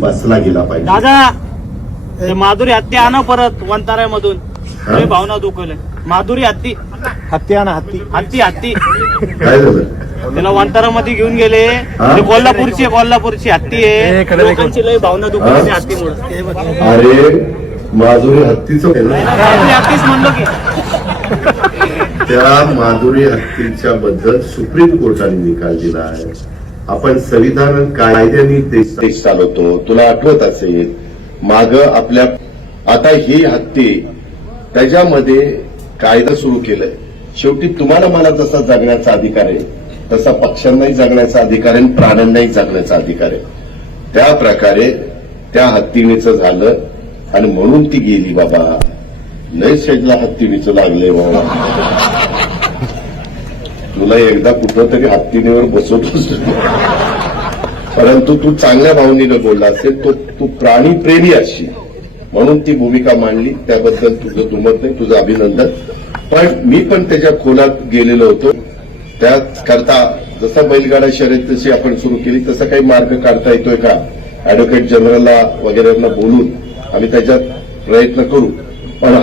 बसला गेला पाहिजे. दादा ते माधुरी हत्ती आणा परत वंताऱ्यामधून. लय भावना दुखवले. माधुरी हत्ती हत्ती आणा हत्ती. हत्ती हत्ती काय झालं? त्याला वंतारामध्ये घेऊन गेले. ते कोल्हापूरची हत्ती आहे. लोकांची लय भावना दुखवली हत्तीमुळे. अरे माधुरी हत्तीचं हत्तीच म्हणलो की त्या माधुरी हत्तीच्या बद्दल सुप्रीम कोर्टाने निकाल दिला आहे. आपण संविधान कायद्याने देश चालवतो. तुला आठवत असेल माग आपल्या आता ही हत्ती त्याच्यामध्ये कायदा सुरू केलाय. शेवटी तुम्हाला मला जसा जगण्याचा अधिकार आहे तसा पक्ष्यांनाही जगण्याचा अधिकार आहे, प्राण्यांनाही जगण्याचा अधिकार आहे. त्या प्रकारे त्या हत्तीणीचं झालं आणि म्हणून ती गेली. बाबा लय शेजला हत्तीणीचं लागलंय बाबा. तुला एकदा कुठं तरी हत्तीणीवर बसवतोस, परंतु तू चांगल्या भावनेनं बोलला असेल. तू प्राणी प्रेमी असशील म्हणून ती भूमिका मांडली. त्याबद्दल तुझं दुमत नाही, तुझं अभिनंदन. पण मी पण त्याच्या खोलात गेलेलो होतो. त्याकरता जसं बैलगाडा शर्यत जशी आपण सुरू केली तसा काही मार्ग काढता येतोय का ऍडव्होकेट जनरलला वगैरेंना बोलून आम्ही त्याच्यात प्रयत्न करू. पण